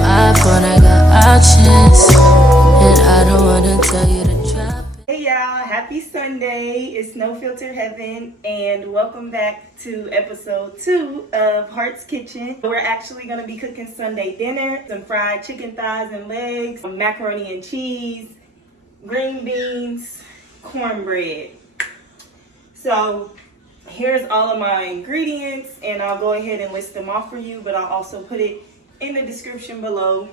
my phone, I got options. And I don't wanna tell you to drop it. Hey y'all, happy Sunday. It's No Filter Heaven, and welcome back to episode 2 of Heart's Kitchen. We're actually going to be cooking Sunday dinner, some fried chicken thighs and legs, some macaroni and cheese, green beans, cornbread. So here's all of my ingredients, and I'll go ahead and list them off for you, but I'll also put it in the description below.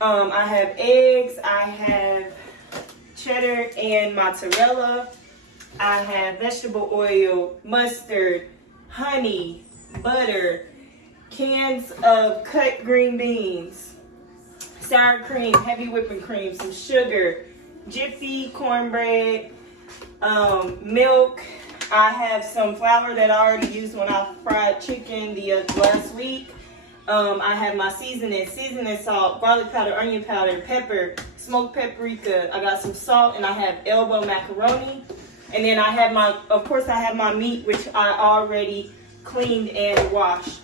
I have eggs, I have cheddar and mozzarella, I have vegetable oil, mustard, honey, butter, cans of cut green beans, sour cream, heavy whipping cream, some sugar, Jiffy cornbread, milk. I have some flour that I already used when I fried chicken the last week. I have my seasoning salt, garlic powder, onion powder, pepper, smoked paprika. I got some salt, and I have elbow macaroni. And then I have my meat, which I already cleaned and washed.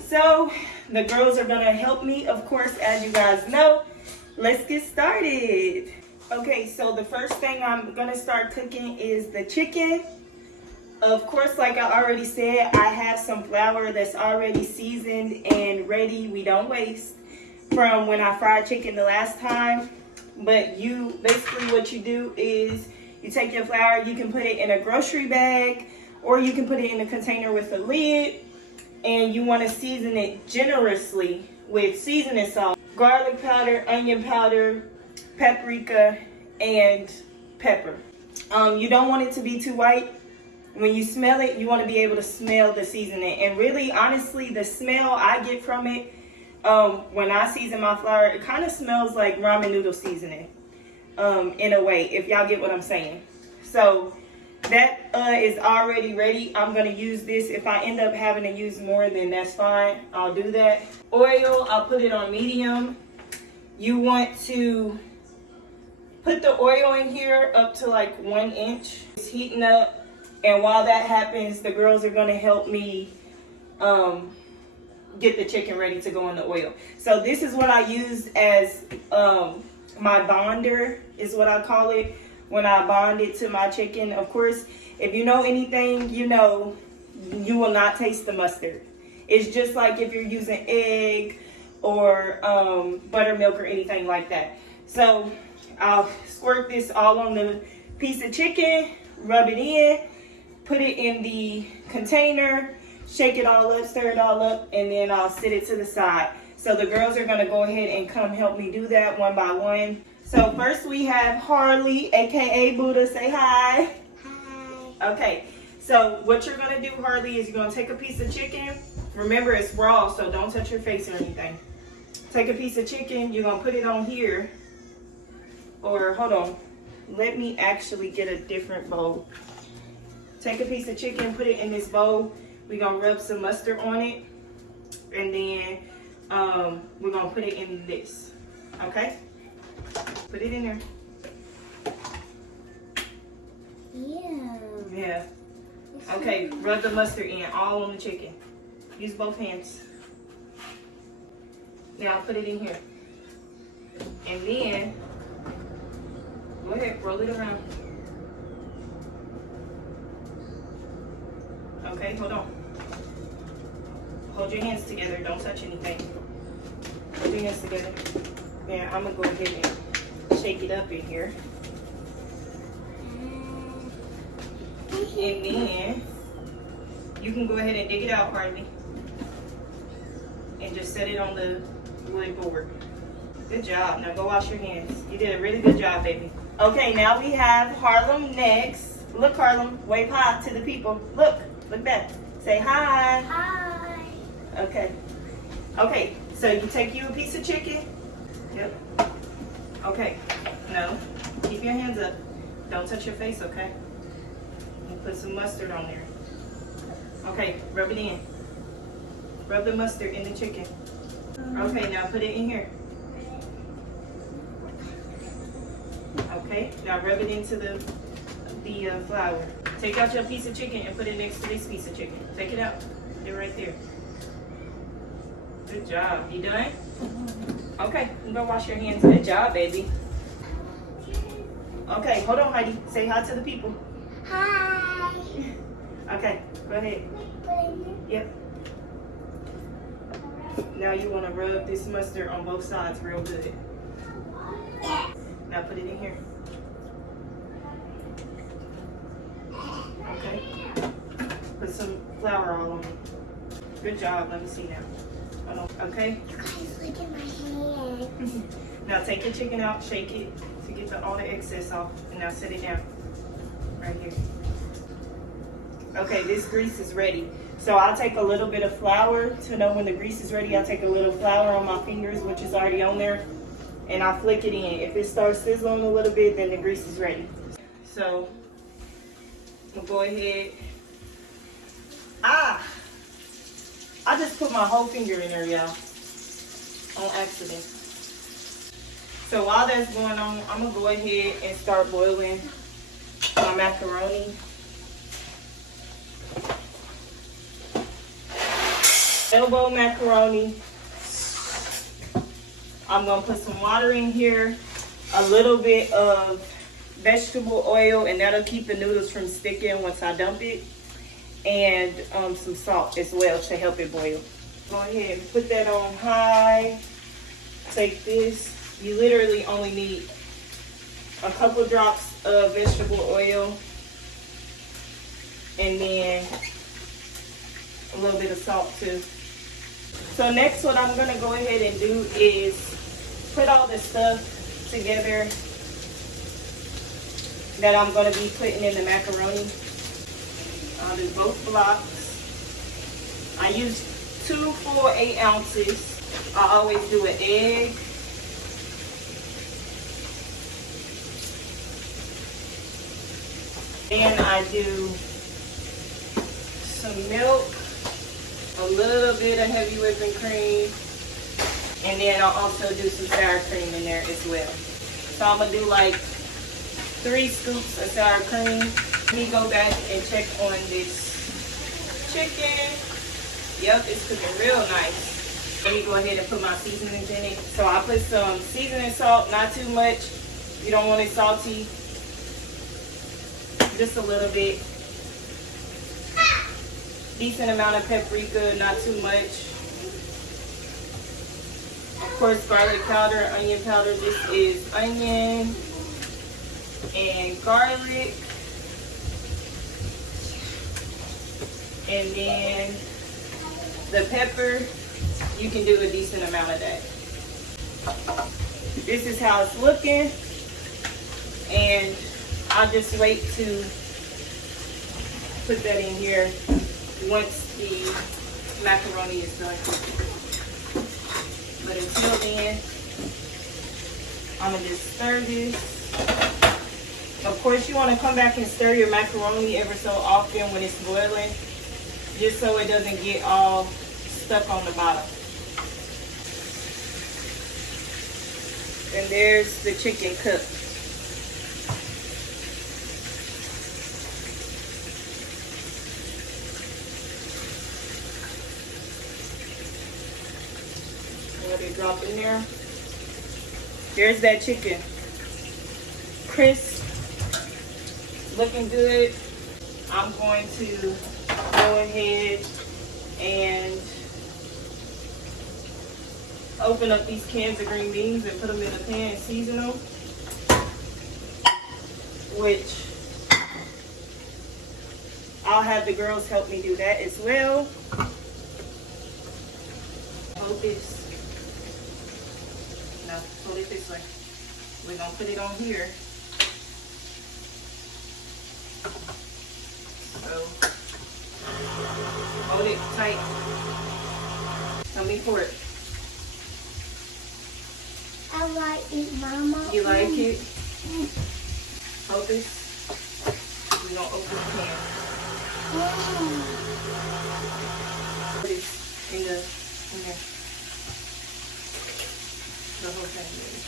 So the girls are gonna help me, of course, as you guys know. Let's get started. Okay, so the first thing I'm gonna start cooking is the chicken. Of course, like I already said, I have some flour that's already seasoned and ready. We don't waste from when I fried chicken the last time. But basically what you do is you take your flour, you can put it in a grocery bag, or you can put it in a container with a lid, and you want to season it generously with seasoning salt, garlic powder, onion powder, paprika, and pepper. You don't want it to be too white. When you smell it, you want to be able to smell the seasoning. And really, honestly, the smell I get from it when I season my flour, it kind of smells like ramen noodle seasoning in a way, if y'all get what I'm saying. So that is already ready. I'm going to use this. If I end up having to use more, then that's fine. I'll do that. Oil, I'll put it on medium. You want to put the oil in here up to like 1 inch. It's heating up. And while that happens, the girls are going to help me get the chicken ready to go in the oil. So this is what I used as my bonder, is what I call it, when I bond it to my chicken. Of course, if you know anything, you know you will not taste the mustard. It's just like if you're using egg or buttermilk or anything like that. So I'll squirt this all on the piece of chicken, rub it in, put it in the container, shake it all up, stir it all up, and then I'll set it to the side. So the girls are gonna go ahead and come help me do that one by one. So first we have Harley, AKA Buddha. Say hi. Hi. Okay, so what you're gonna do, Harley, is you're gonna take a piece of chicken. Remember, it's raw, so don't touch your face or anything. Take a piece of chicken, you're gonna put it on here. Or hold on, let me actually get a different bowl. Take a piece of chicken, put it in this bowl. We're gonna rub some mustard on it, and then we're gonna put it in this. Okay? Put it in there. Yeah. Okay, rub the mustard in all on the chicken. Use both hands. Now put it in here. And then go ahead, roll it around. Okay, hold on. Hold your hands together. Don't touch anything. Hold your hands together. Yeah, I'm going to go ahead and shake it up in here. And then you can go ahead and dig it out, Harley. And just set it on the wood board. Good job. Now go wash your hands. You did a really good job, baby. Okay, now we have Harlem next. Look, Harlem. Wave hi to the people. Look. Look back. Say hi. Hi. Okay. Okay, so you take you a piece of chicken. Yep. Okay. No. Keep your hands up. Don't touch your face, okay? And put some mustard on there. Okay, rub it in. Rub the mustard in the chicken. Okay, now put it in here. Okay, now rub it into the flour. Take out your piece of chicken and put it next to this piece of chicken. Take it out. Put it right there. Good job. You done? Okay, you go wash your hands. Good job, baby. Okay, hold on, Heidi. Say hi to the people. Hi. Okay, go ahead. Yep. Now you want to rub this mustard on both sides real good. Now put it in here. Okay. Put some flour all on it. Good job. Let me see now. Okay. Guys, look at my hand. Now take the chicken out, shake it to get all the excess off, and now set it down right here. Okay, this grease is ready. So I'll take a little bit of flour to know when the grease is ready. I'll take a little flour on my fingers, which is already on there, and I'll flick it in. If it starts sizzling a little bit, then the grease is ready. So we'll go ahead. I just put my whole finger in there, y'all, on accident. So while that's going on, I'm gonna go ahead and start boiling my macaroni. Elbow macaroni. I'm gonna put some water in here, a little bit of vegetable oil, and that'll keep the noodles from sticking once I dump it, and some salt as well to help it boil. Go ahead and put that on high. Take this. You literally only need a couple drops of vegetable oil, and then a little bit of salt too. So next, what I'm gonna go ahead and do is put all the stuff together that I'm gonna be putting in the macaroni. I'll do both blocks. I use 2 full 8 ounces. I always do an egg. And I do some milk, a little bit of heavy whipping cream, and then I'll also do some sour cream in there as well. So I'm gonna do like 3 scoops of sour cream. Let me go back and check on this chicken. Yep, it's cooking real nice. Let me go ahead and put my seasonings in it. So I put some seasoning salt, not too much. You don't want it salty. Just a little bit. Decent amount of paprika, not too much. Of course, garlic powder, onion powder. This is onion and garlic. And then the pepper, you can do a decent amount of that. This is how it's looking. And I'll just wait to put that in here once the macaroni is done cooking. But until then, I'm gonna just stir this. Of course, you want to come back and stir your macaroni ever so often when it's boiling, just so it doesn't get all stuck on the bottom. And there's the chicken cooked. Let it drop in there. There's that chicken. Crisp. Looking good. I'm going to go ahead and open up these cans of green beans and put them in the pan and season them. Which I'll have the girls help me do that as well. Hold this. Now hold it this way. We're gonna put it on here. So hold it tight. Tell me for it. I like it, Mama. You like it? Hold this. We're gonna open the can. Put it in there. The whole thing, baby.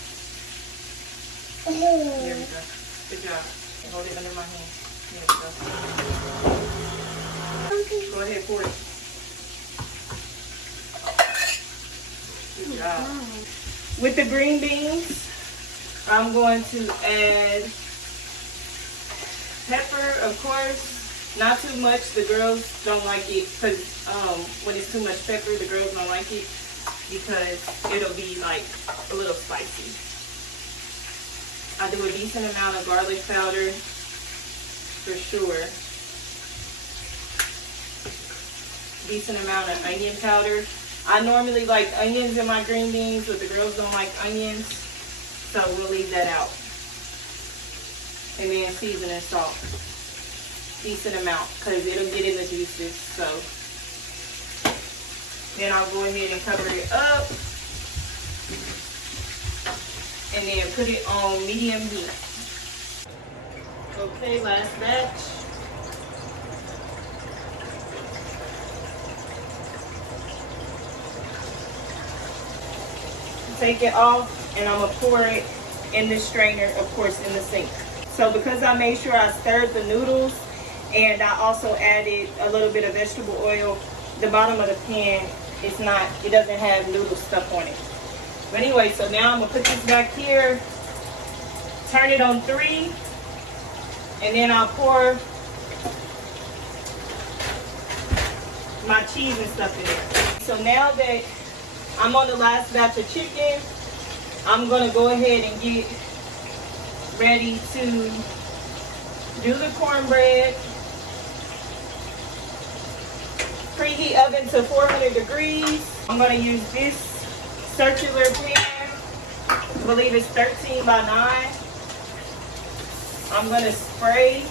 There we go. Good job. Hold it under my hand. There we go. Go ahead, pour it. Good job. With the green beans, I'm going to add pepper, of course. Not too much. The girls don't like it because when it's too much pepper, the girls don't like it because it'll be like a little spicy. I do a decent amount of garlic powder for sure. Decent amount of onion powder. I normally like onions in my green beans, but the girls don't like onions, so we'll leave that out. And then seasoning salt. Decent amount, because it'll get in the juices, so. Then I'll go ahead and cover it up. And then put it on medium heat. Okay, last batch. Take it off, and I'm gonna pour it in the strainer, of course, in the sink. So because I made sure I stirred the noodles, and I also added a little bit of vegetable oil, the bottom of the pan it doesn't have noodle stuff on it. But anyway, so now I'm gonna put this back here, turn it on 3, and then I'll pour my cheese and stuff in there. So now that I'm on the last batch of chicken, I'm gonna go ahead and get ready to do the cornbread. Preheat oven to 400 degrees. I'm gonna use this circular pan. I believe it's 13 by 9. I'm gonna spray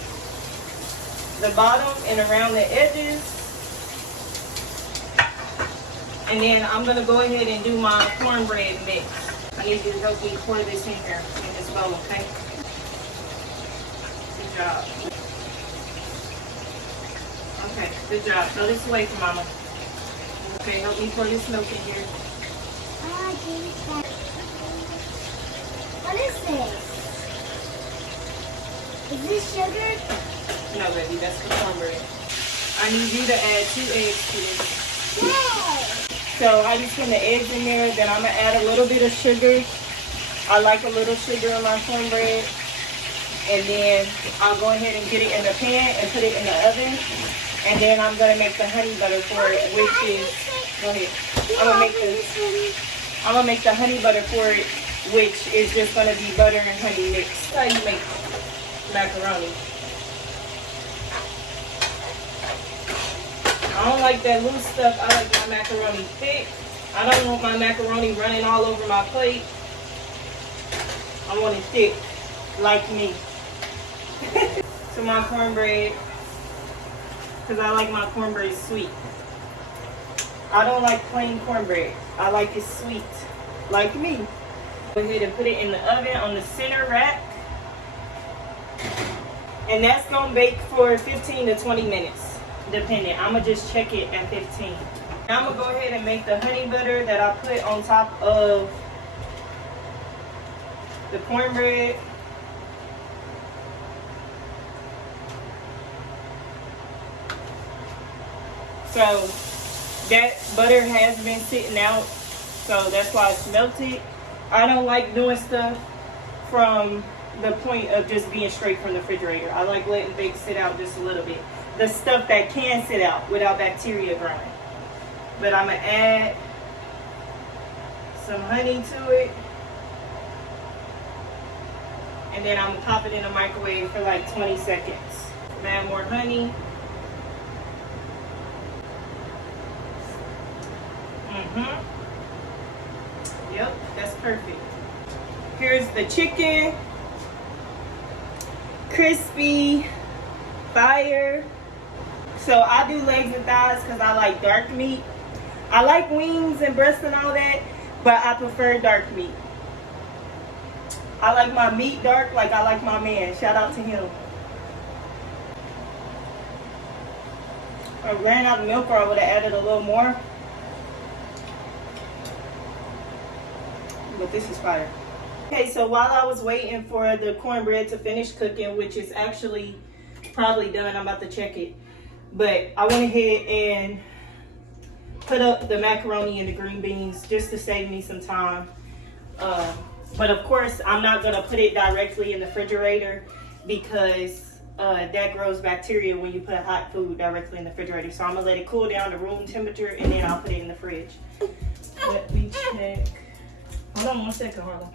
the bottom and around the edges. And then I'm gonna go ahead and do my cornbread mix. I need you to help me pour this in here, in this bowl, okay? Good job. Okay, good job. Throw this away from Mama. Okay, help me pour this milk in here. What is this? Is this sugar? No, baby, that's the cornbread. I need you to add 2 eggs to this. Yay! So I just put the eggs in there, then I'm gonna add a little bit of sugar. I like a little sugar in my cornbread. And then I'll go ahead and get it in the pan and put it in the oven. And then I'm gonna make the honey butter for it, which is, go ahead. I'm gonna make the honey butter for it, which is just gonna be butter and honey mixed. That's how you make macaroni. I don't like that loose stuff. I like my macaroni thick. I don't want my macaroni running all over my plate. I want it thick, like me. So my cornbread, because I like my cornbread sweet. I don't like plain cornbread. I like it sweet, like me. Go ahead and put it in the oven on the center rack. And that's gonna bake for 15 to 20 minutes, depending. I'm gonna just check it at 15. Now I'm gonna go ahead and make the honey butter that I put on top of the cornbread. So that butter has been sitting out, so that's why it's melted. I don't like doing stuff from the point of just being straight from the refrigerator. I like letting things sit out just a little bit. The stuff that can sit out without bacteria growing. But I'm gonna add some honey to it. And then I'm gonna pop it in the microwave for like 20 seconds. Add more honey. Yep, that's perfect. Here's the chicken. Crispy, fire. So I do legs and thighs because I like dark meat. I like wings and breasts and all that, but I prefer dark meat. I like my meat dark like I like my man. Shout out to him. If I ran out of milk, or I would have added a little more. But this is fire. Okay, so while I was waiting for the cornbread to finish cooking, which is actually probably done, I'm about to check it. But I went ahead and put up the macaroni and the green beans just to save me some time. But of course, I'm not gonna put it directly in the refrigerator because that grows bacteria when you put hot food directly in the refrigerator. So I'm gonna let it cool down to room temperature and then I'll put it in the fridge. Let me check. Hold on 1 second, Harlan.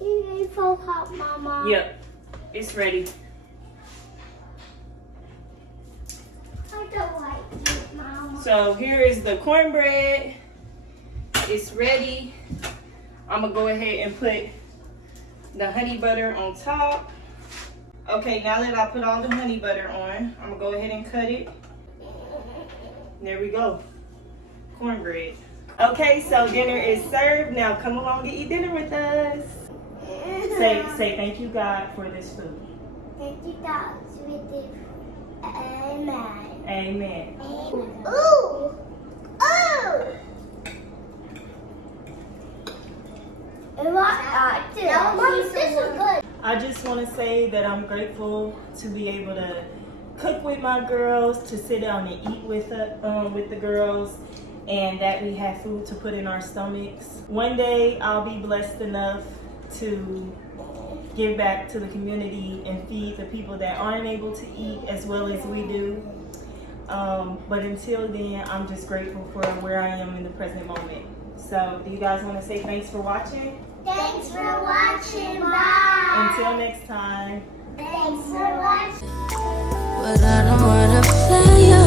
You so hot, Mama. Yep, it's ready. I don't like it, Mama. So here is the cornbread. It's ready. I'm gonna go ahead and put the honey butter on top. Okay, now that I put all the honey butter on, I'm gonna go ahead and cut it. There we go, cornbread. Okay, so dinner is served. Now come along and eat dinner with us. Say thank you, God, for this food. Thank you, God, with it. Amen. Amen. Ooh! Ooh! This is good. I just want to say that I'm grateful to be able to cook with my girls, to sit down and eat with the girls, and that we have food to put in our stomachs. One day I'll be blessed enough to give back to the community and feed the people that aren't able to eat as well as we do. But until then, I'm just grateful for where I am in the present moment. So do you guys want to say thanks for watching? Thanks for watching. Bye. Until next time. Thanks for watching. But I don't wanna play your